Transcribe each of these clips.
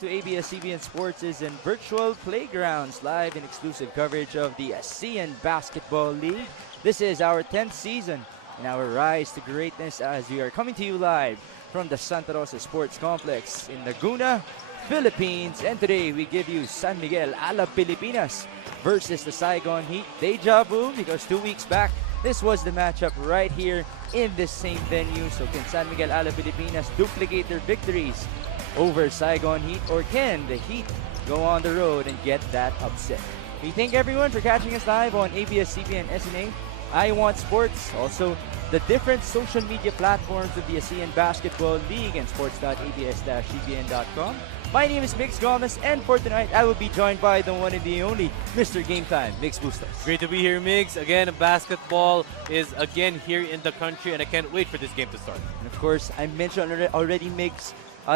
to ABS-CBN Sports' and Virtual Playgrounds, live and exclusive coverage of the ASEAN Basketball League. This is our 10th season and our rise to greatness as we are coming to you live from the Santa Rosa Sports Complex in Laguna, Philippines. And today we give you San Miguel Alab Pilipinas versus the Saigon Heat. Deja vu, because 2 weeks back, this was the matchup right here in this same venue. So can San Miguel Alab Pilipinas duplicate their victories over Saigon Heat, or can the Heat go on the road and get that upset? We thank everyone for catching us live on ABS-CBN SNA, I Want Sports, also the different social media platforms of the ASEAN Basketball League, and sports.abs-cbn.com. My name is Mix Gomez, and for tonight, I will be joined by the one and the only Mr. Game Time, Mix Bustos. Great to be here, Mix. Again, basketball is again here in the country, and I can't wait for this game to start. And of course, I mentioned already, Mix,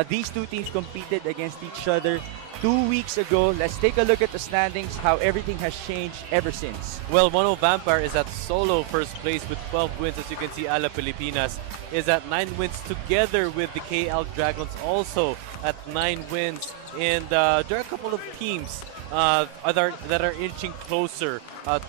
these two teams competed against each other 2 weeks ago. Let's take a look at the standings, how everything has changed ever since. Well, Mono Vampire is at solo first place with 12 wins. As you can see, Alab Pilipinas is at 9 wins together with the KL Dragons also at 9 wins. And there are a couple of teams that are inching closer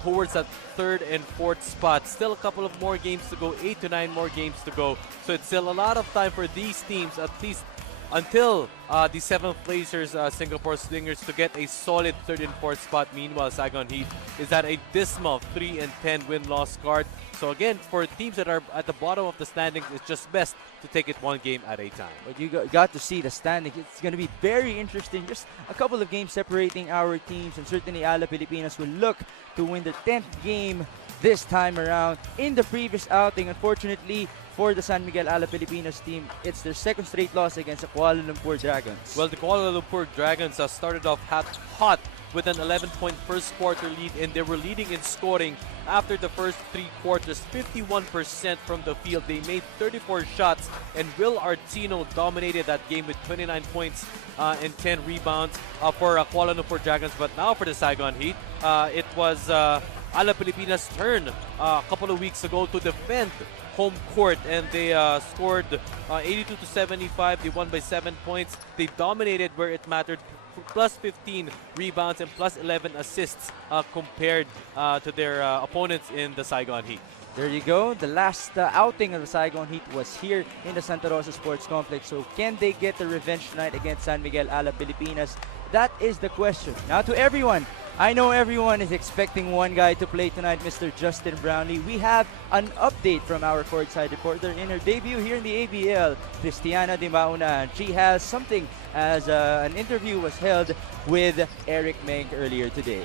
towards that third and fourth spot. Still a couple of more games to go, 8 to 9 more games to go. So it's still a lot of time for these teams, at least until the 7th placers, Singapore Slingers, to get a solid third and fourth spot. Meanwhile, Saigon Heat is at a dismal 3-10 win-loss card. So again, for teams that are at the bottom of the standings, it's just best to take it one game at a time. But you got to see the standings. It's going to be very interesting. Just a couple of games separating our teams, and certainly Alab Pilipinas will look to win their 10th game this time around. In the previous outing, unfortunately, for the San Miguel Alab Pilipinas team, it's their second straight loss against the Kuala Lumpur Dragons. Well, the Kuala Lumpur Dragons started off hot with an 11-point first quarter lead, and they were leading in scoring after the first 3 quarters, 51% from the field. They made 34 shots, and Will Artino dominated that game with 29 points and 10 rebounds for Kuala Lumpur Dragons. But now for the Saigon Heat, it was Alab Pilipinas' turn a couple of weeks ago to defend home court, and they scored 82 to 75. They won by 7 points. They dominated where it mattered, plus 15 rebounds and plus 11 assists compared to their opponents in the Saigon Heat. There you go. The last outing of the Saigon Heat was here in the Santa Rosa Sports Complex. So can they get the revenge tonight against San Miguel Alab Pilipinas? That is the question. Now to everyone, I know everyone is expecting one guy to play tonight, Mr. Justin Brownlee. We have an update from our courtside reporter in her debut here in the ABL, Cristiana Di Mauna. She has something, as an interview was held with Eric Menk earlier today.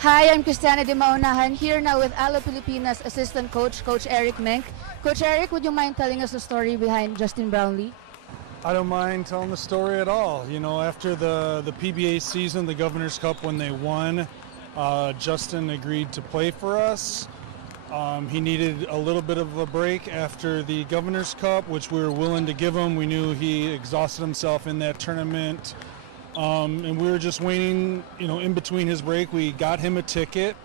Hi, I'm Cristiana Di Maunahan, here now with Alab Pilipinas assistant coach, Coach Eric Menk. Coach Eric, would you mind telling us the story behind Justin Brownlee? I don't mind telling the story at all. You know, after the PBA season, the Governor's Cup, when they won, Justin agreed to play for us. He needed a little bit of a break after the Governor's Cup, which we were willing to give him. We knew he exhausted himself in that tournament. And we were just waiting, you know, in between his break. We got him a ticket.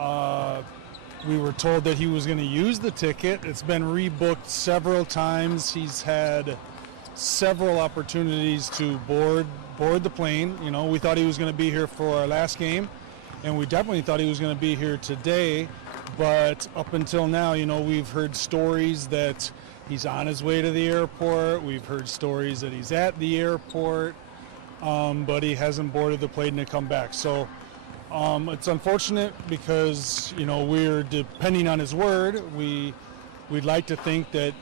We were told that he was going to use the ticket. It's been rebooked several times. He's had several opportunities to board the plane. You know, we thought he was going to be here for our last game, and we definitely thought he was going to be here today. But up until now, you know, we've heard stories that he's on his way to the airport. We've heard stories that he's at the airport, but he hasn't boarded the plane to come back. So it's unfortunate because, you know, we're depending on his word. We'd like to think that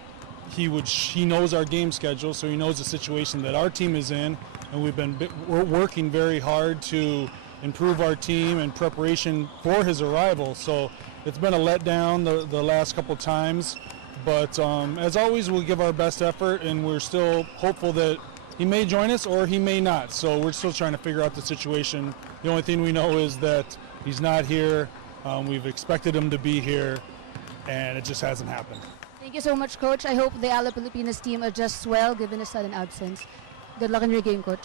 he knows our game schedule, so he knows the situation that our team is in, and we're working very hard to improve our team in preparation for his arrival. So it's been a letdown the last couple times, but as always, we'll give our best effort, and we're still hopeful that he may join us or he may not. So we're still trying to figure out the situation. The only thing we know is that he's not here. We've expected him to be here, and it just hasn't happened. Thank you so much, Coach. I hope the Alab Pilipinas team adjusts well given his sudden absence. Good luck in your game, Coach.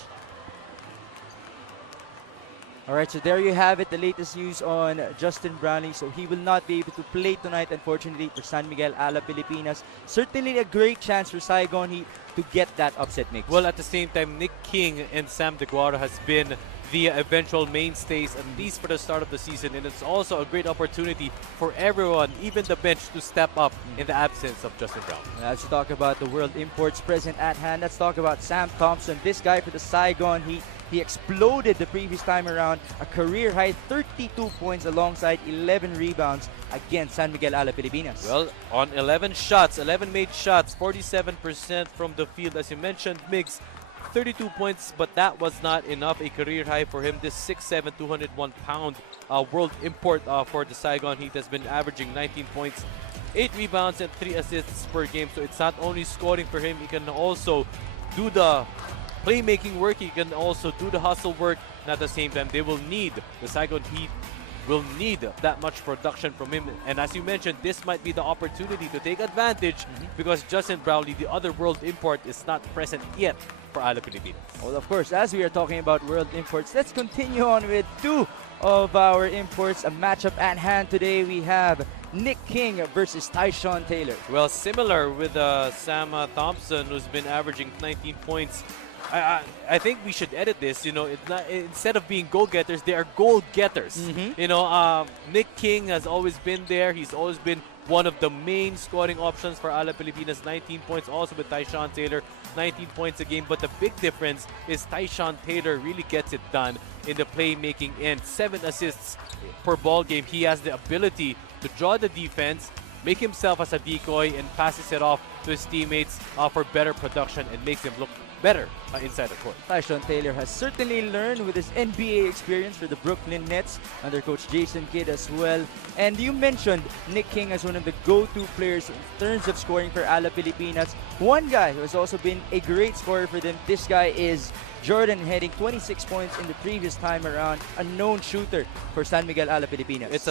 All right, so there you have it, the latest news on Justin Brownlee. So he will not be able to play tonight, unfortunately, for San Miguel Alab Pilipinas. Certainly a great chance for Saigon Heat to get that upset mix. Well, at the same time, Nick King and Sam DeGuara has been the eventual mainstays, at least for the start of the season. And it's also a great opportunity for everyone, even the bench, to step up in the absence of Justin Brown. Let's talk about the world imports present at hand. Let's talk about Sam Thompson. This guy for the Saigon Heat, he exploded the previous time around. A career-high 32 points alongside 11 rebounds against San Miguel Alab Pilipinas. Well, on 11 shots, 11 made shots, 47% from the field. As you mentioned, Migs, 32 points, but that was not enough. A career high for him. This 6'7", 201-pound world import for the Saigon Heat has been averaging 19 points, 8 rebounds, and 3 assists per game. So it's not only scoring for him, he can also do the playmaking work, he can also do the hustle work. And at the same time, they will need, the Saigon Heat will need that much production from him. And as you mentioned, this might be the opportunity to take advantage because Justin Brownlee, the other world import, is not present yet for Alab Pilipinas. Well, of course, as we are talking about world imports, let's continue on with two of our imports. A matchup at hand today. We have Nick King versus Tyshawn Taylor. Well, similar with Sam Thompson, who's been averaging 19 points. I think we should edit this. You know, it's not, instead of being goal-getters, they are goal-getters. You know, Nick King has always been there. He's always been one of the main scoring options for Alab Pilipinas. 19 points also with Tyshawn Taylor, 19 points a game. But the big difference is Tyshawn Taylor really gets it done in the playmaking end. 7 assists per ball game. He has the ability to draw the defense, make himself as a decoy, and passes it off to his teammates for better production and makes him look better inside the court. Tyshawn Taylor has certainly learned with his NBA experience for the Brooklyn Nets under Coach Jason Kidd as well. And you mentioned Nick King as one of the go-to players in terms of scoring for Alab Pilipinas. One guy who has also been a great scorer for them, this guy is Jordan Heading, 26 points in the previous time around, a known shooter for San Miguel Alab Pilipinas. It's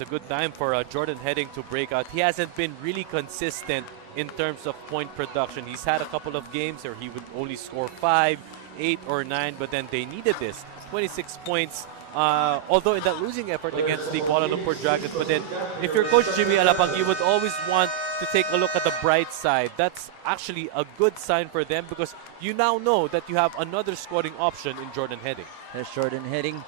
a good time for Jordan Heading to break out. He hasn't been really consistent in terms of point production. He's had a couple of games where he would only score 5, 8, or 9, but then they needed this. 26 points, although in that losing effort against the Kuala Lumpur Dragons. But then if you're Coach Jimmy Alapang, you would always want to take a look at the bright side. That's actually a good sign for them because you now know that you have another scoring option in Jordan Heading. There's Jordan Heading.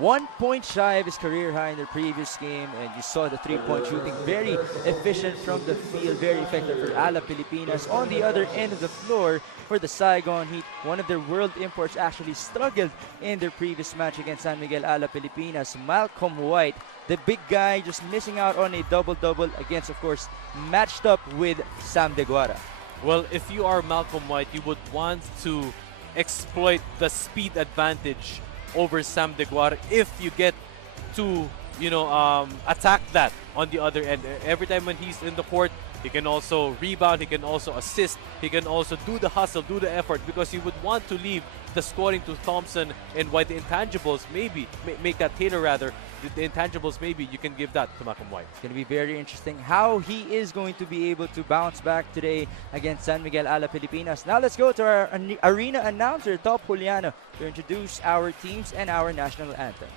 1 point shy of his career high in the previous game, and you saw the three-point shooting, very efficient from the field, very effective for Alab Pilipinas. On the other end of the floor for the Saigon Heat, one of their world imports actually struggled in their previous match against San Miguel Alab Pilipinas. Malcolm White, the big guy, just missing out on a double-double against, of course, matched up with Sam DeGuara. Well, if you are Malcolm White, you would want to exploit the speed advantage over Sam DeGuara if you get to, attack that on the other end. Every time when he's in the court, he can also rebound, he can also assist, he can also do the hustle, do the effort, because you would want to leave the scoring to Thompson and White. The intangibles, maybe, make that Taylor rather, the intangibles, maybe you can give that to Malcolm White. It's going to be very interesting how he is going to be able to bounce back today against San Miguel Alab Pilipinas. Now let's go to our arena announcer, Top Juliano, to introduce our teams and our national anthem.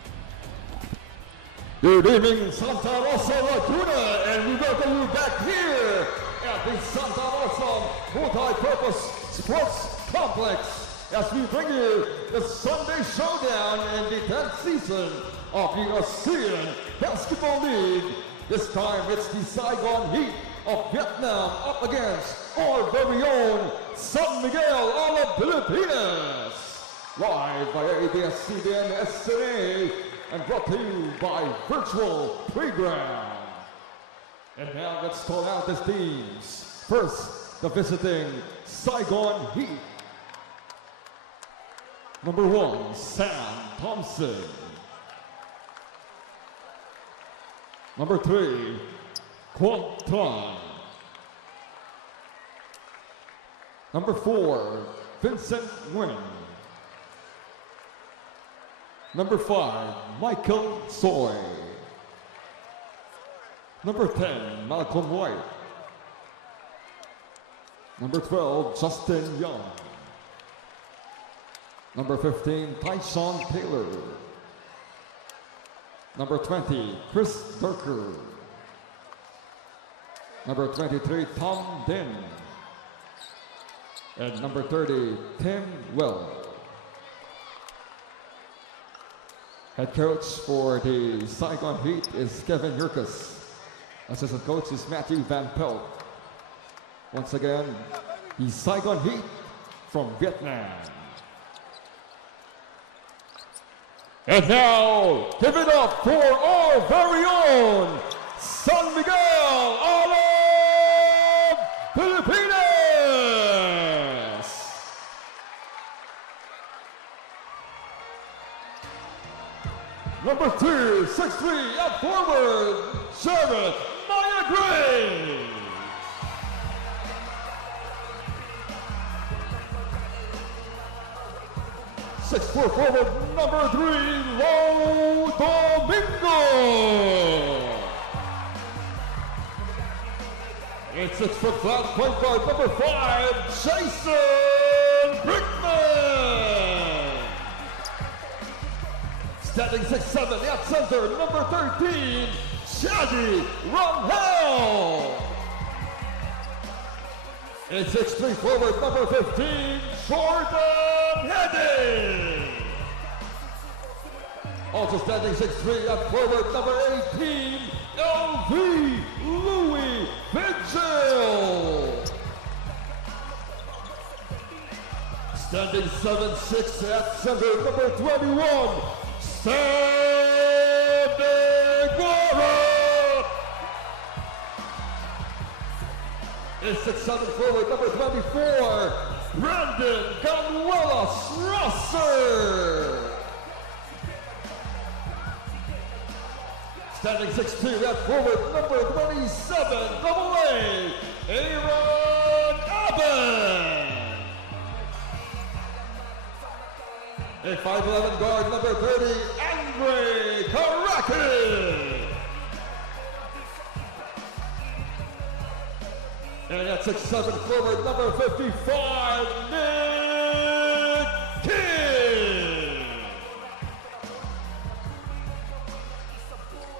Good evening, Santa Rosa, Laguna, and we welcome you back here at the Santa Rosa Multi-Purpose Sports Complex as we bring you the Sunday Showdown in the 10th season of the ASEAN Basketball League. This time it's the Saigon Heat of Vietnam up against our very own San Miguel Alab Pilipinas. Live by ABS-CBN SNA and brought to you by Virtual Playground. And now let's call out the teams. First, the visiting Saigon Heat. Number 1, Sam Thompson. Number 3, Quang Tran. Number 4, Vincent Nguyen. Number 5, Michael Soy. Number 10, Malcolm White. Number 12, Justin Young. Number 15, Tyshawn Taylor. Number 20, Chris Durker. Number 23, Tom Din. And number 30, Tim Well. Head coach for the Saigon Heat is Kevin Yurkus. Assistant coach is Matthew Van Pelt. Once again, the Saigon Heat from Vietnam. And now, give it up for our very own San Miguel, Alab Pilipinas! Number 2, 6'3", at forward, Sharon Maya Gray. Six-foot forward, number 3, Lo Domingo. And 6-foot flat point guard, number 5, Jason Brickman. Standing 6'7", at center, number 13, Shaggy Rangel. And 6'3" forward, number 15, Jordan Heading. Also standing 6'3" at forward, number 18, LV Louis Vigil. Standing 7'6" at center, number 21, Sandy Guara. Is 6'7" forward, number 24, Brandon Canuelas Rosser. Standing 6'2" at forward, number 27, AA, Aaron Abbott. A 5'11" guard, number 30, Andre Karaki. And at 6'7" forward, number 55, Nick King.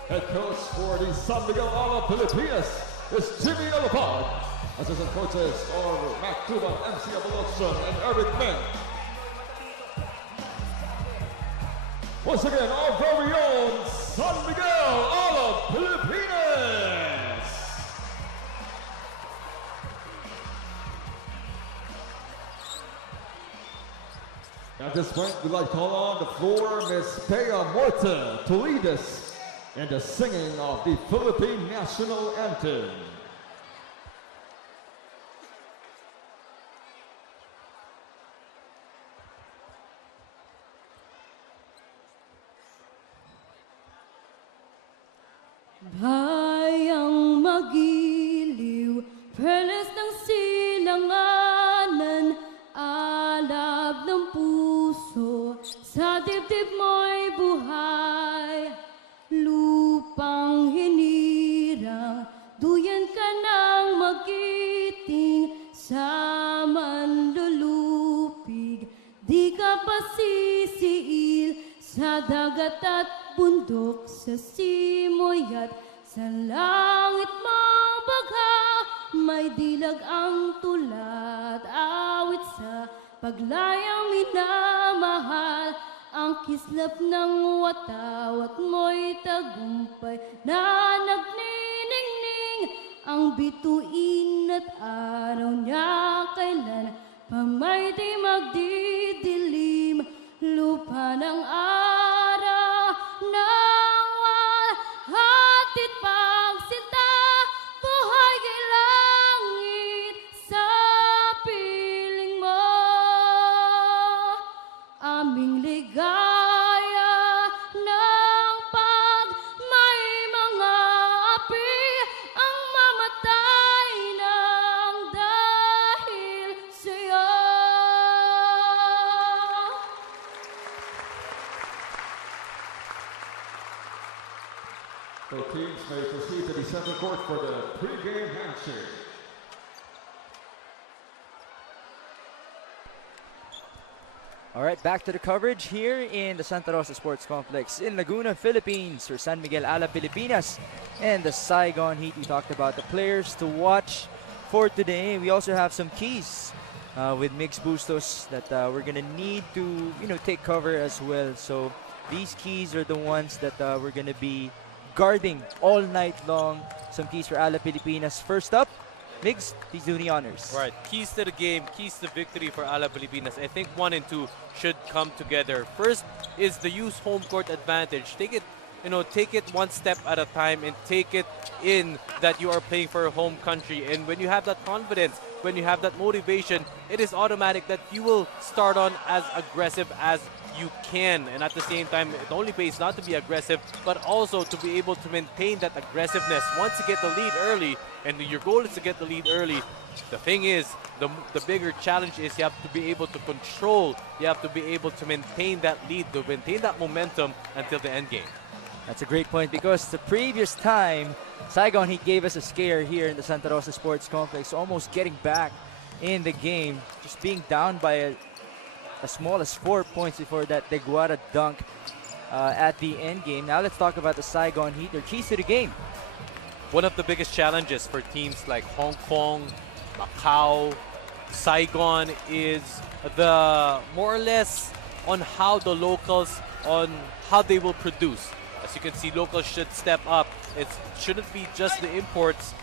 Head coach for the San Miguel Alab Pilipinas is Jimmy Alapag. Assistant coaches are Matt Tuban, MC Abelotson, and Eric Meng. Once again, our very own San Miguel Alab Pilipinas. At this point, we'd like to call on the floor Ms. Bea Morta to lead us in the singing of the Philippine National Anthem. Bayang magiliw, perlas ng silanganan, alab ng puso, sa dibdib mo'y buhay. Lupang hinirang, duyan ka ng magiting, sa manlulupig, di ka pasisiil, sa dagat at bundok, sa simoy at sa langit mong bagha, may dilag ang tulat, awit sa paglayang minamahal, ang kislap ng watawat mo'y tagumpay na nagniningning, ang bituin at araw niya kailan pa may di magdidilim, lupa ng araw ng hatid pagsinta, buhay kay langit sa piling mo, aming ligaya ng pag may mga api ang mamatay ng dahil sa'yo. The teams may proceed to the center court for the pre-game handshake. All right, back to the coverage here in the Santa Rosa Sports Complex in Laguna, Philippines for San Miguel Alab Pilipinas and the Saigon Heat. We talked about the players to watch for today. We also have some keys with Mix Bustos that we're going to need to, take cover as well. So these keys are the ones that we're going to be guarding all night long. Some keys for Alab Pilipinas. First up, Migs, please do the honors. Right, keys to the game, keys to victory for Alab Pilipinas. I think 1 and 2 should come together. First is the use home court advantage. Take it one step at a time and take it in that you are playing for your home country. And when you have that confidence, when you have that motivation, it is automatic that you will start on as aggressive as you can. And at the same time, it only pays not to be aggressive, but also to be able to maintain that aggressiveness once you get the lead early. And your goal is to get the lead early. The thing is, the bigger challenge is you have to be able to control, you have to be able to maintain that lead, to maintain that momentum until the end game. That's a great point, because the previous time, Saigon Heat gave us a scare here in the Santa Rosa Sports Complex, almost getting back in the game, just being down by as small as 4 points before that Deguara dunk at the end game. Now let's talk about the Saigon Heat, their keys to the game. One of the biggest challenges for teams like Hong Kong, Macau, Saigon is the more or less on how the locals, on how they will produce. As you can see, locals should step up. It shouldn't be just the imports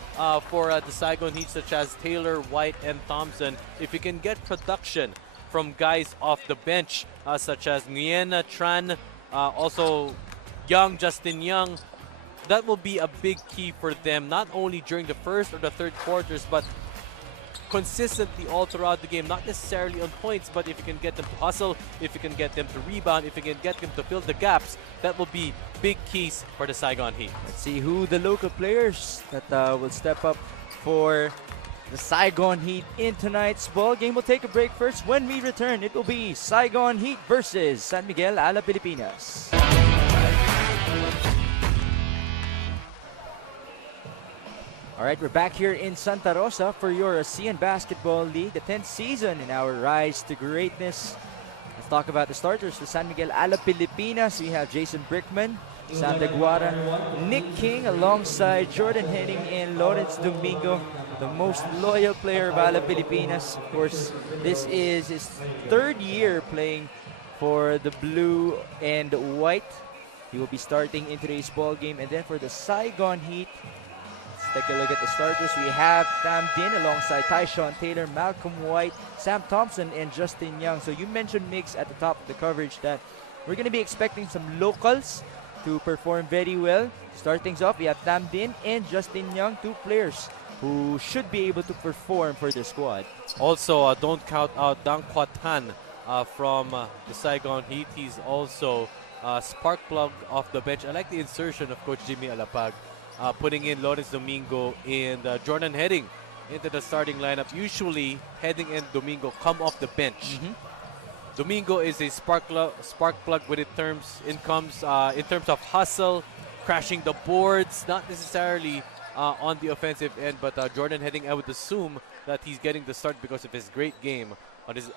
for the Saigon Heat, such as Taylor, White, and Thompson. If you can get production from guys off the bench, such as Nguyen Tran, also Justin Young, that will be a big key for them, not only during the first or the third quarters, but consistently all throughout the game, not necessarily on points, but if you can get them to hustle, if you can get them to rebound, if you can get them to fill the gaps, that will be big keys for the Saigon Heat. Let's see who the local players that will step up for the Saigon Heat in tonight's ball game. We'll take a break first. When we return, it will be Saigon Heat versus San Miguel Alab Pilipinas. All right, we're back here in Santa Rosa for your ASEAN Basketball League, the 10th season in our rise to greatness. Let's talk about the starters for San Miguel Alab Pilipinas. We have Jason Brickman, Sam Deguara, Nick King, alongside Jordan Henning and Lawrence Domingo, the most loyal player of Alab Pilipinas. Of course, this is his 3rd year playing for the blue and white. He will be starting in today's ball game. And then for the Saigon Heat, take a look at the starters. We have Tam Din alongside Tyshawn Taylor, Malcolm White, Sam Thompson, and Justin Young. So you mentioned, Mix, at the top of the coverage that we're going to be expecting some locals to perform very well. To start things off, we have Tam Din and Justin Young, 2 players who should be able to perform for their squad. Also, don't count out Dang Kwat Han from the Saigon Heat. He's also spark plug off the bench. I like the insertion of Coach Jimmy Alapag, putting in Lawrence Domingo and Jordan Henning into the starting lineup. Usually, Henning and Domingo come off the bench. Domingo is a spark plug when it in terms of hustle, crashing the boards, not necessarily on the offensive end, but Jordan Henning, I would assume that he's getting the start because of his great game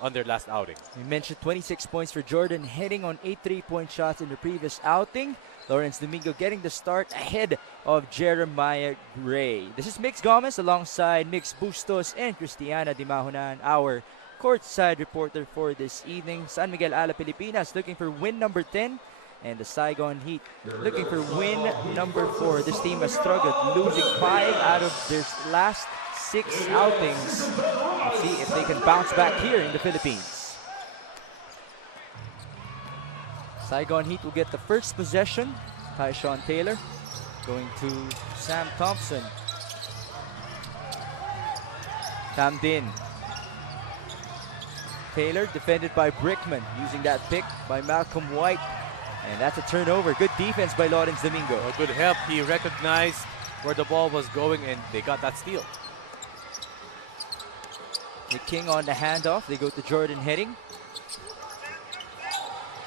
on their last outing. We mentioned 26 points for Jordan Henning on 8 3-point shots in the previous outing. Lawrence Domingo getting the start ahead of Jeremiah Gray. This is Mix Gomez alongside Mix Bustos and Cristiana Di Mahonan, our courtside reporter for this evening. San Miguel Alab Pilipinas looking for win number 10, and the Saigon Heat looking for win number 4. This team has struggled, losing 5 out of their last 6 outings. Let's see if they can bounce back here in the Philippines. Saigon Heat will get the first possession. Tyshawn Taylor going to Sam Thompson. Tam Din. Taylor defended by Brickman, using that pick by Malcolm White. And that's a turnover. Good defense by Lawrence Domingo. A good help. He recognized where the ball was going and they got that steal. The King on the handoff. They go to Jordan Henning.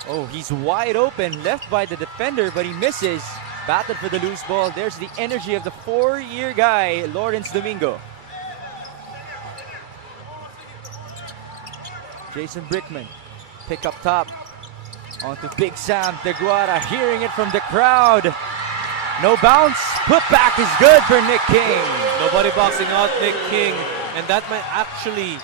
Oh, he's wide open, left by the defender, but he misses. Battled for the loose ball. There's the energy of the 4-year guy, Lawrence Domingo. Jason Brickman. Pick up top. Onto Big Sam Deguara, hearing it from the crowd. No bounce. Put back is good for Nick King. Nobody boxing out Nick King, and that might actually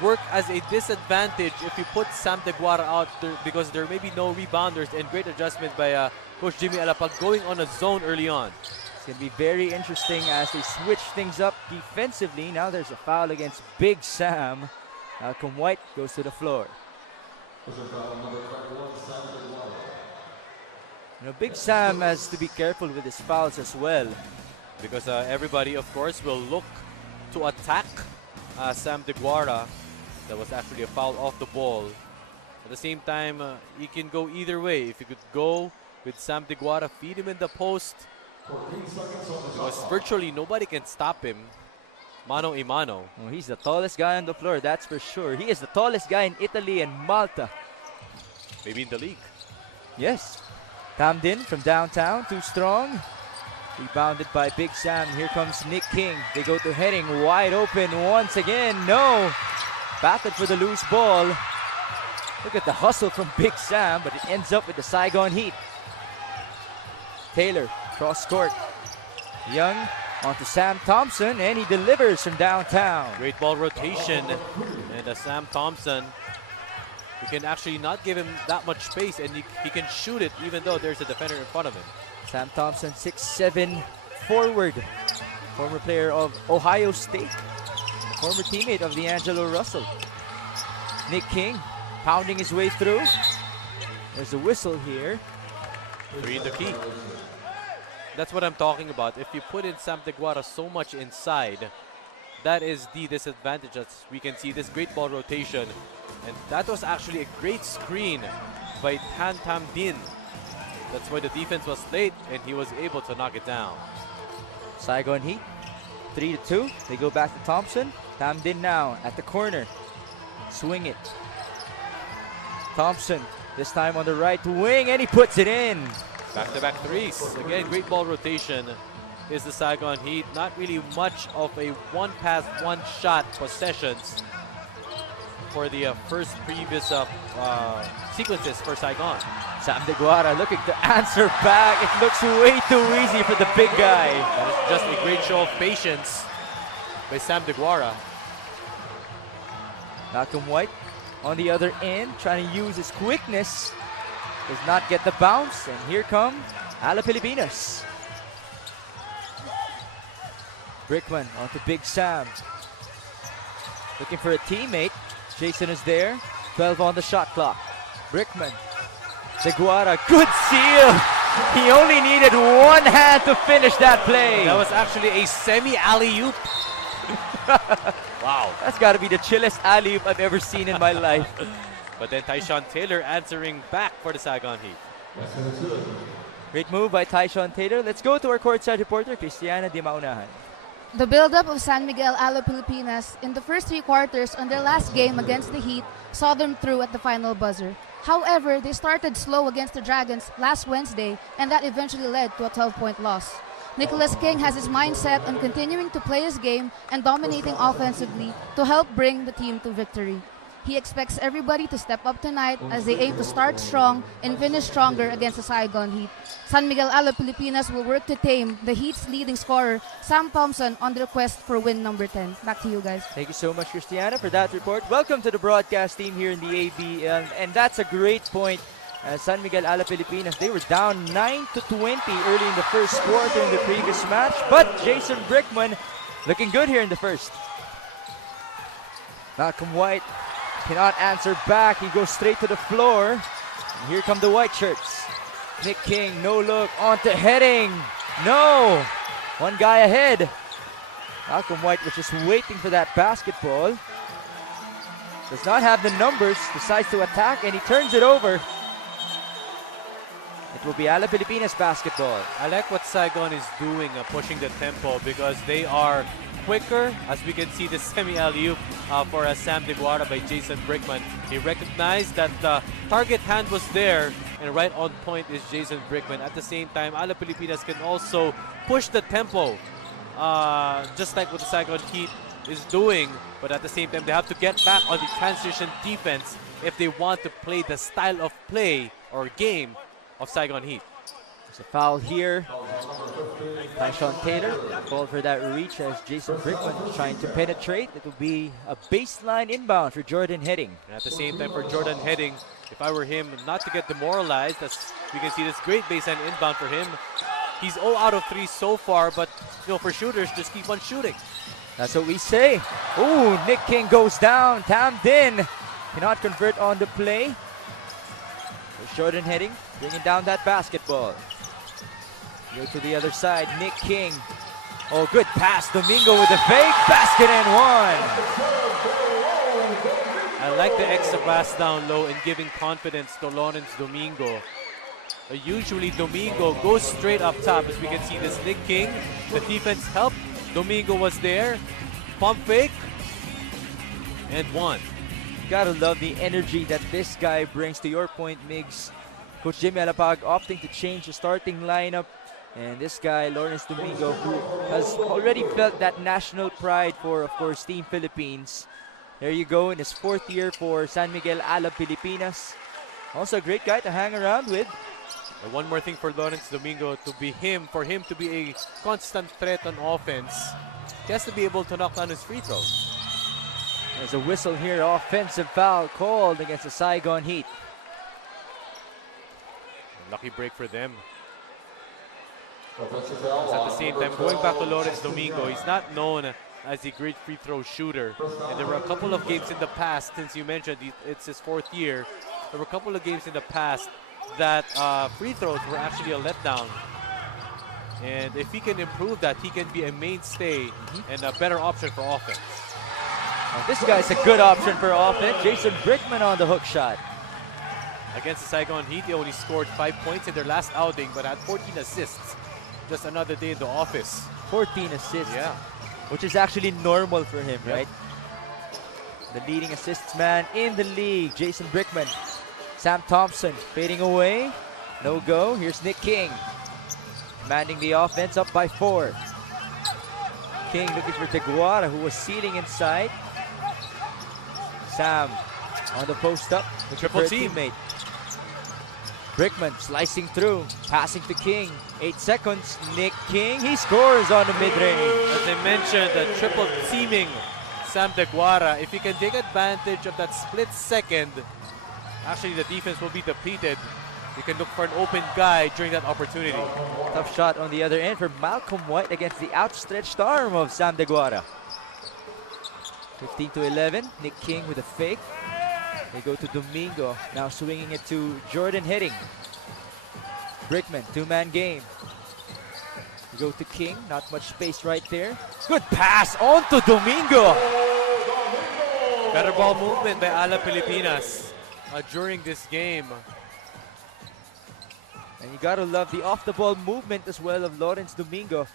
work as a disadvantage if you put Sam Deguara out there, because there may be no rebounders, and great adjustment by Coach Jimmy Alapag going on a zone early on. It's going to be very interesting as they switch things up defensively. Now there's a foul against Big Sam. Malcolm White goes to the floor. Big Sam has to be careful with his fouls as well. Because everybody, of course, will look to attack Sam Deguara. That was actually a foul off the ball. At the same time, he can go either way. If you could go with Sam Deguara, feed him in the post, because virtually nobody can stop him. Mano a mano. Well, he's the tallest guy on the floor, that's for sure. He is the tallest guy in Italy and Malta. Maybe in the league. Yes. Tamdin from downtown, too strong. Rebounded by Big Sam. Here comes Nick King. They go to heading wide open once again. No. Batted for the loose ball. Look at the hustle from Big Sam, but it ends up with the Saigon Heat. Taylor, cross court. Young onto Sam Thompson, and he delivers from downtown. Great ball rotation. And Sam Thompson, you can actually not give him that much space, and he can shoot it even though there's a defender in front of him. Sam Thompson, 6'7", forward. Former player of Ohio State. Former teammate of D'Angelo Russell. Nick King pounding his way through. There's a whistle here. 3 in the key. That's what I'm talking about. If you put in Sam Deguara so much inside, that is the disadvantage. As we can see, this great ball rotation. And that was actually a great screen by Tam Din. That's why the defense was late, and he was able to knock it down. Saigon Heat, 3-2. They go back to Thompson. Tamdin now at the corner. Swing it. Thompson, this time on the right wing, and he puts it in. Back-to-back threes. Again, great ball rotation is the Saigon Heat. Not really much of a one-pass, one-shot possessions for the first previous sequences for Saigon. Sam Deguara looking to answer back. It looks way too easy for the big guy. That is just a great show of patience by Sam Deguara. Malcolm White on the other end, trying to use his quickness. Does not get the bounce, and here come Alab Pilipinas. Brickman onto Big Sam. Looking for a teammate. Jason is there. 12 on the shot clock. Brickman. Deguara, good seal. He only needed one hand to finish that play. That was actually a semi-alley-oop. Wow. That's got to be the chillest alley-oop I've ever seen in my life. But then Tyshawn Taylor answering back for the Saigon Heat. Great move by Tyshawn Taylor. Let's go to our courtside reporter, Cristiana Di Maunahan. The build-up of San Miguel Alab Pilipinas in the first 3 quarters on their last game against the Heat saw them through at the final buzzer. However, they started slow against the Dragons last Wednesday, and that eventually led to a 12-point loss. Nicholas King has his mind set on continuing to play his game and dominating offensively to help bring the team to victory. He expects everybody to step up tonight as they aim to start strong and finish stronger against the Saigon Heat. San Miguel Alab Pilipinas will work to tame the Heat's leading scorer, Sam Thompson, on their quest for win number 10. Back to you guys. Thank you so much, Cristiana, for that report. Welcome to the broadcast team here in the ABL, and that's a great point. San Miguel Alab Pilipinas, they were down 9-20 early in the first quarter in the previous match, but Jason Brickman looking good here in the first. Malcolm White cannot answer back. He goes straight to the floor. And here come the white shirts. Nick King, no look, on to heading. No! One guy ahead. Malcolm White was just waiting for that basketball. Does not have the numbers, decides to attack, and he turns it over. It will be Alab Pilipinas basketball. I like what Saigon is doing, pushing the tempo, because they are quicker. As we can see, the semi-alley-oop for Sam Deguara by Jason Brickman. He recognized that the target hand was there, and right on point is Jason Brickman. At the same time, Alab Pilipinas can also push the tempo, just like with the Saigon Heat. is doing, but at the same time, they have to get back on the transition defense if they want to play the style of play or game of Saigon Heat. There's a foul here. Tyshawn Taylor called for that reach as Jason Brickman trying to penetrate. It will be a baseline inbound for Jordan Heading. And at the same time, for Jordan Heading, if I were him, not to get demoralized, as we can see this great baseline inbound for him. He's 0 out of 3 so far, but for shooters, just keep on shooting. That's what we say. Ooh, Nick King goes down. Tam Din cannot convert on the play. There's Jordan Heading bringing down that basketball. Go to the other side, Nick King. Oh, good pass. Domingo with the fake. Basket and one. I like the extra pass down low and giving confidence to Lawrence Domingo. Usually Domingo goes straight up top, as we can see this Nick King. The defense helped. Domingo was there. Pump fake. And one. Gotta love the energy that this guy brings. To your point, Migs. Coach Jimmy Alapag opting to change the starting lineup. And this guy, Lawrence Domingo, who has already felt that national pride for, of course, Team Philippines. There you go, in his 4th year for San Miguel Alab Pilipinas. Also a great guy to hang around with. And one more thing for Lawrence Domingo, for him to be a constant threat on offense, he has to be able to knock down his free throws. There's a whistle here, offensive foul called against the Saigon Heat. Lucky break for them. At the same time, going back to Lawrence Domingo, he's not known as a great free throw shooter. And there were a couple of games in the past, since you mentioned it's his 4th year, there were a couple of games in the past that free throws were actually a letdown. And if he can improve that, he can be a mainstay and a better option for offense. This guy's a good option for offense. Jason Brickman on the hook shot. Against the Saigon Heat, they only scored 5 points in their last outing, but had 14 assists. Just another day in the office. 14 assists. Yeah. Which is actually normal for him, Yep. right? The leading assists man in the league, Jason Brickman. Sam Thompson fading away. No go. Here's Nick King. Commanding the offense up by 4. King looking for Teguara, who was sealing inside. Sam on the post up. Triple team. Teammate. Brickman slicing through, passing to King. 8 seconds. Nick King, he scores on the mid-range. As I mentioned, the triple teaming Sam Teguara. If he can take advantage of that split second, actually the defense will be depleted. You can look for an open guy during that opportunity. Tough shot on the other end for Malcolm White against the outstretched arm of Sam Teguara. 15-11. Nick King with a fake. They go to Domingo, now swinging it to Jordan Heading. Brickman, 2-man game. We go to King, not much space right there. Good pass on to Domingo. Better ball movement by Alab Pilipinas during this game. And you gotta love the off-the-ball movement as well of Lawrence Domingo.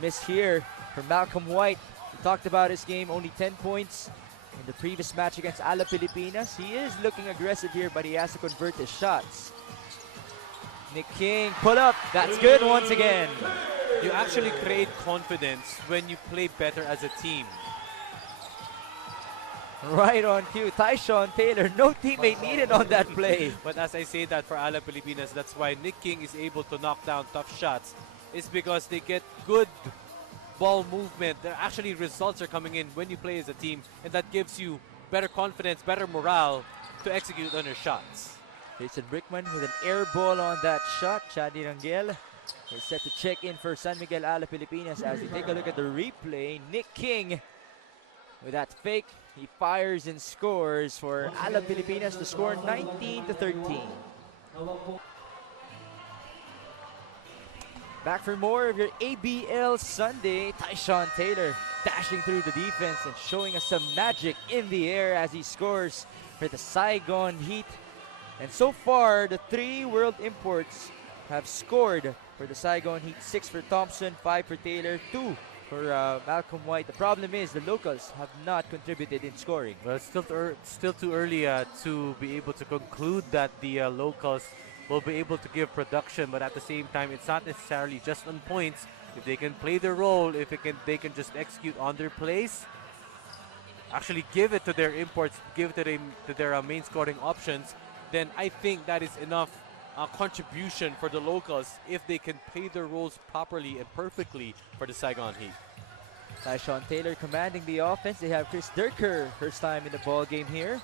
Miss here for Malcolm White. We talked about his game, only 10 points. In the previous match against Alab Pilipinas, he is looking aggressive here, but he has to convert his shots. Nick King, pull up. That's good once again. You actually create confidence when you play better as a team. Right on cue. Tyshawn Taylor, no teammate needed on that play. But as I say that for Alab Pilipinas, that's why Nick King is able to knock down tough shots. It's because they get good ball movement. Actually, results are coming in when you play as a team, and that gives you better confidence, better morale to execute on your shots. Jason Brickman with an air ball on that shot. Chadi Rangel is set to check in for San Miguel Alab Pilipinas as we take a look at the replay. Nick King with that fake. He fires and scores for Alab Pilipinas to score 19-13. Back for more of your ABL Sunday. Tyshawn Taylor dashing through the defense and showing us some magic in the air as he scores for the Saigon Heat. And so far, the 3 world imports have scored for the Saigon Heat. 6 for Thompson, 5 for Taylor, 2 for Malcolm White. The problem is the locals have not contributed in scoring. Well, it's still too early to be able to conclude that the locals will be able to give production, but at the same time, it's not necessarily just on points, If they can play their role, if they can just execute on their plays, actually give it to their imports, give it to their main scoring options, then I think that is enough contribution for the locals if they can play their roles properly and perfectly for the Saigon Heat. Tyshawn Taylor commanding the offense. They have Chris Durker, first time in the ball game here.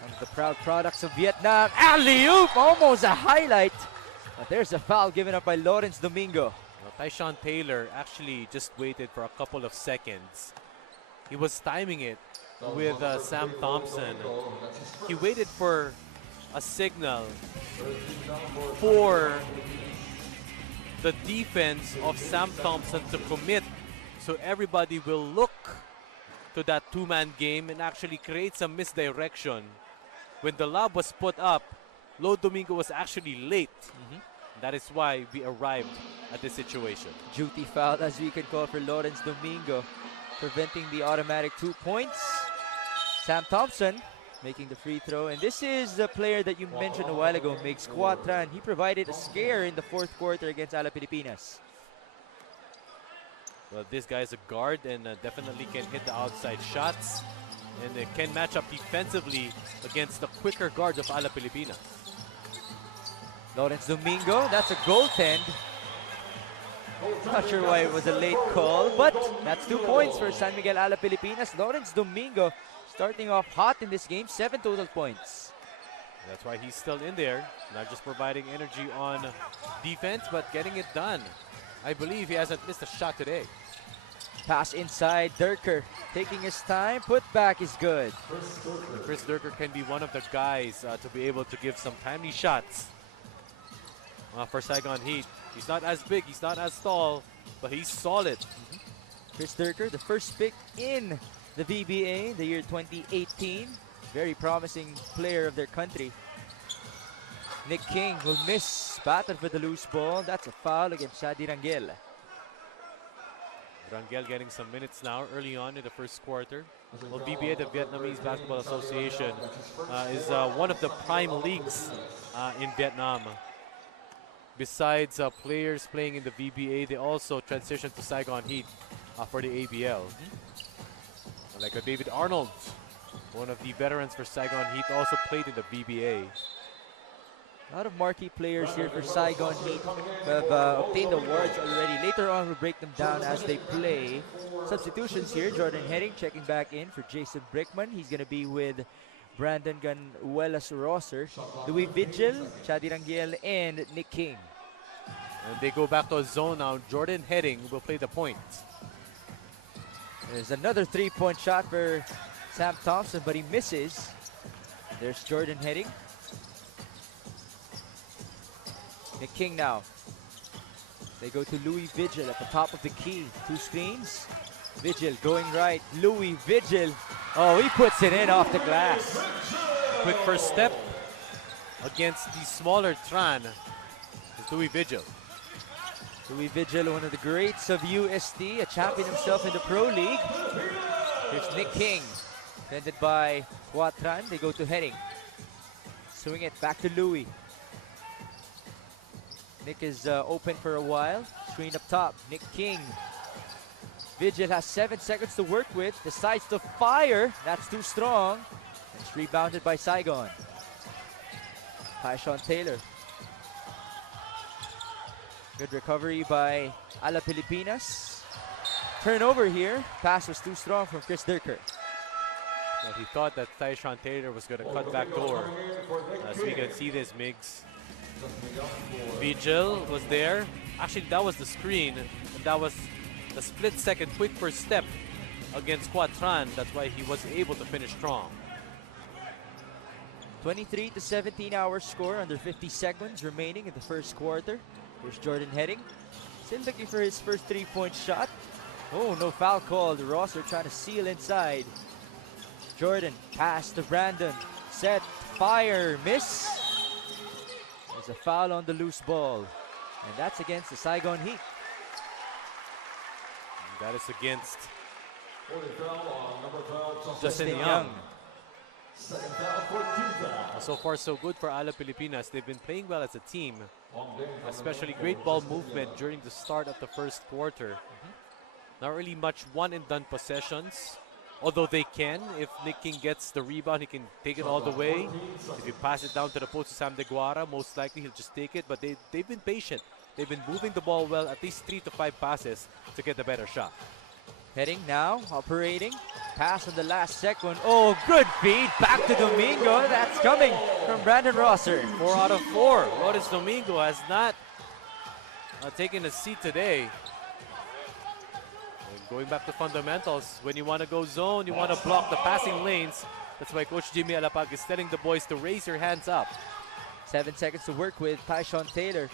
One of the proud products of Vietnam. Alley-oop, almost a highlight. But there's a foul given up by Lawrence Domingo. Well, Tyshawn Taylor actually just waited for a couple of seconds. He was timing it with Sam Thompson. He waited for a signal for the defense of Sam Thompson to commit, so everybody will look to that two-man game and actually create some misdirection. When the lob was put up, Lo Domingo was actually late. That is why we arrived at this situation. Duty foul, as we can call, for Lawrence Domingo, preventing the automatic 2 points. Sam Thompson making the free throw, and this is the player that you mentioned a while ago, Mix Quatran. He provided a scare in the fourth quarter against Alab Pilipinas. Well, this guy is a guard and definitely can hit the outside shots and can match up defensively against the quicker guards of Alab Pilipinas. Lawrence Domingo, that's a goaltend. Not sure why it was a late call, but that's 2 points for San Miguel Alab Pilipinas. Lawrence Domingo starting off hot in this game, 7 total points. That's why he's still in there, not just providing energy on defense, but getting it done. I believe he hasn't missed a shot today. Pass inside, Durker taking his time, put back is good. Chris Durker can be one of the guys to be able to give some timely shots for Saigon Heat. He's not as big, he's not as tall, but he's solid. Chris Durker, the first pick in the VBA, the year 2018. Very promising player of their country. Nick King will miss, battle for the loose ball. That's a foul against Shadi Rangel. Rangel getting some minutes now early on in the first quarter. Well, VBA, the Vietnamese Basketball Association, is one of the prime leagues in Vietnam. Besides players playing in the VBA, they also transitioned to Saigon Heat for the ABL. Like David Arnold, one of the veterans for Saigon Heat, also played in the VBA. A lot of marquee players here for Saigon Heat have obtained awards already. Later on, we'll break them down as they play. Substitutions here, Jordan Henning checking back in for Jason Brickman. He's going to be with Brandon Ganuelas Rosser, Louis Vigil, Shadi Rangel, and Nick King. And they go back to a zone now. Jordan Henning will play the point. There's another three-point shot for Sam Thompson, but he misses. There's Jordan Henning. Nick King now. They go to Louis Vigil at the top of the key. 2 screens. Vigil going right. Louis Vigil. Oh, he puts it in off the glass. Quick first step against the smaller Tran is Louis Vigil. Louis Vigil, one of the greats of UST, a champion himself in the Pro League. Here's Nick King, defended by Quatran. They go to Henning. Swing it back to Louis. Nick is open for a while. Screen up top. Nick King. Vigil has 7 seconds to work with. Decides to fire. That's too strong. It's rebounded by Saigon. Tyshawn Taylor. Good recovery by Alab Pilipinas. Turnover here. Pass was too strong from Chris Durker. Well, he thought that Tyshawn Taylor was going to cut back door. As we can see this, Migs. Vigil was there. Actually, that was the screen. And that was the split-second quick first step against Quatran. That's why he was able to finish strong. 23-17 our score, under 50 seconds remaining in the first quarter. Here's Jordan Henning. Still looking for his first three-point shot. Oh, no foul called. Rosser trying to seal inside. Jordan, pass to Brandon. Set, fire, miss. There's a foul on the loose ball. And that's against the Saigon Heat. And that is against Justin Young. So far, so good for Alab Pilipinas. They've been playing well as a team, especially great ball movement during the start of the first quarter. Not really much one-and-done possessions, although they can. If Nick King gets the rebound, he can take it all the way. If you pass it down to the post to Sam De Guara, most likely he'll just take it. But they've been patient. They've been moving the ball well, at least 3 to 5 passes to get the better shot. Heading now, operating. Pass on the last second. Oh, good feed. Back to Domingo. That's coming from Brandon Rosser. 4 out of 4. Lourdes Domingo has not taken a seat today. And going back to fundamentals, when you want to go zone, you want to block the passing lanes. That's why Coach Jimmy Alapag is telling the boys to raise your hands up. 7 seconds to work with. Tyshawn Taylor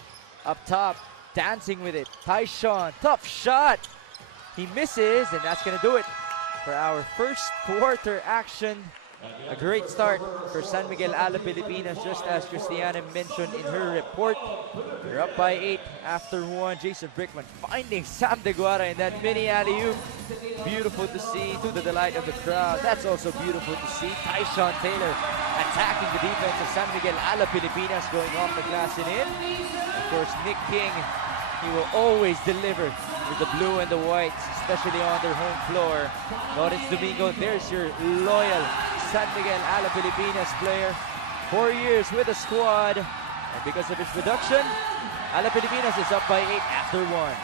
up top, dancing with it. Tyshawn, tough shot. He misses, and that's going to do it for our first quarter action. A great start for San Miguel Alab Pilipinas, just as Christiana mentioned in her report. They're up by 8 after 1. Jason Brickman finding Sam De Guara in that mini alley-oop. Beautiful to see, to the delight of the crowd. That's also beautiful to see. Tyshawn Taylor attacking the defense of San Miguel Alab Pilipinas, going off the glass and in. Of course, Nick King, he will always deliver with the blue and the whites, especially on their home floor. Lourdes Domingo, there's your loyal San Miguel Alab Pilipinas player. 4 years with the squad. And because of his production, Alab Pilipinas is up by 8 after 1.